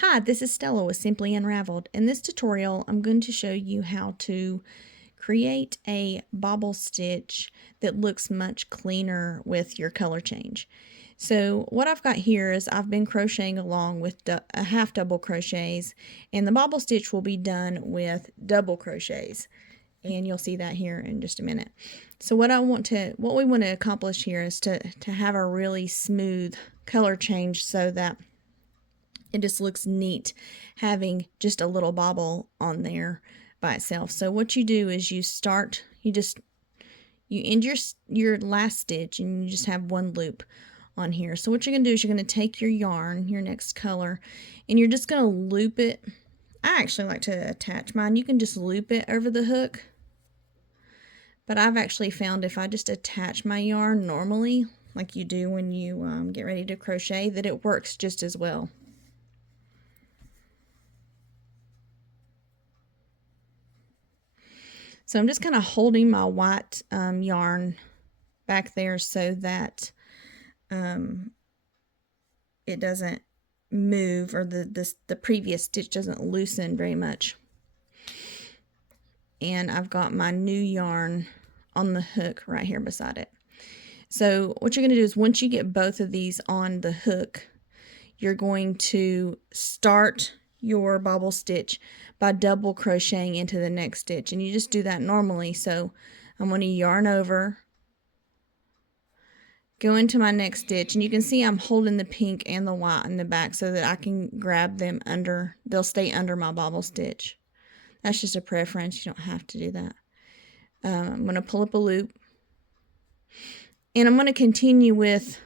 Hi, this is Stella with Simply Unraveled. In this tutorial, I'm going to show you how to create a bobble stitch that looks much cleaner with your color change. So what I've got here is I've been crocheting along with a half double crochets, and the bobble stitch will be done with double crochets. And you'll see that here in just a minute. So what we want to accomplish here is to have a really smooth color change so that it just looks neat having just a little bobble on there by itself. So what you do is you end your last stitch and you just have one loop on here. So what you're going to do is you're going to take your yarn, your next color, and you're just going to loop it. I actually like to attach mine. You can just loop it over the hook. But I've actually found if I just attach my yarn normally, like you do when you get ready to crochet, that it works just as well. So I'm just kind of holding my white yarn back there so that it doesn't move, or the previous stitch doesn't loosen very much. And I've got my new yarn on the hook right here beside it. So what you're going to do is once you get both of these on the hook, you're going to start your bobble stitch by double crocheting into the next stitch, and you just do that normally. So I'm going to yarn over, go into my next stitch, and you can see I'm holding the pink and the white in the back so that I can grab them under, they'll stay under my bobble stitch. That's just a preference, you don't have to do that. I'm going to pull up a loop, and I'm going to continue with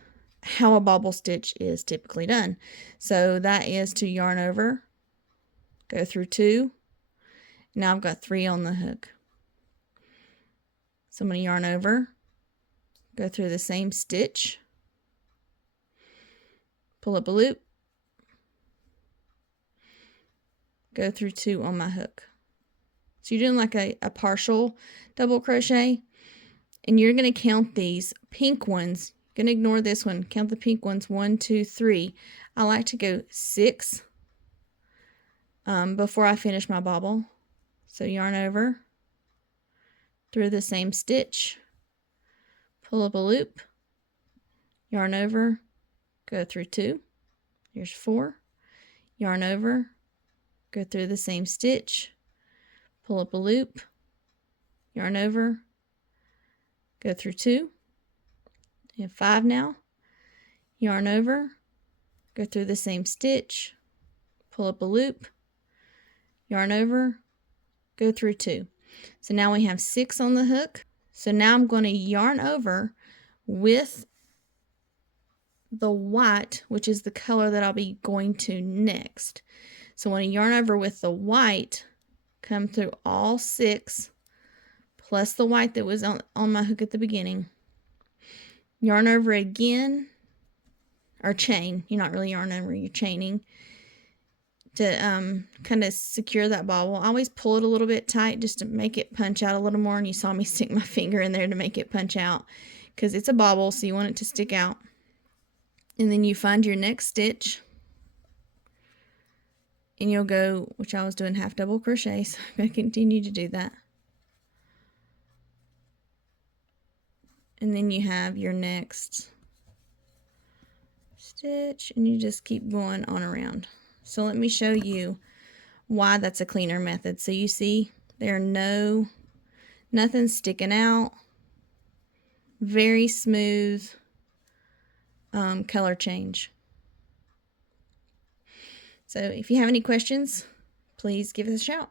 how a bobble stitch is typically done. So that is to yarn over, go through 2, now I've got 3 on the hook. So I'm going to yarn over, go through the same stitch, pull up a loop, go through 2 on my hook. So you're doing like a partial double crochet, and you're going to count these pink ones. You're going to ignore this one, count the pink ones, 1, 2, 3. I like to go 6 before I finish my bobble. So yarn over, through the same stitch, pull up a loop, yarn over, go through 2, here's 4, yarn over, go through the same stitch, pull up a loop, yarn over, go through 2, you have 5 now, yarn over, go through the same stitch, pull up a loop, yarn over, go through 2. So now we have 6 on the hook. So now I'm going to yarn over with the white, which is the color that I'll be going to next. So when I yarn over with the white, come through all 6 plus the white that was on my hook at the beginning, yarn over again, or chain. You're not really yarn over, you're chaining to kind of secure that bobble. I always pull it a little bit tight just to make it punch out a little more, and you saw me stick my finger in there to make it punch out because it's a bobble, so you want it to stick out. And then you find your next stitch, and you'll go, which I was doing half double crochets, so I'm going to continue to do that. And then you have your next stitch, and you just keep going on around. So let me show you why that's a cleaner method. So you see there are nothing sticking out, very smooth color change. So if you have any questions, please give us a shout.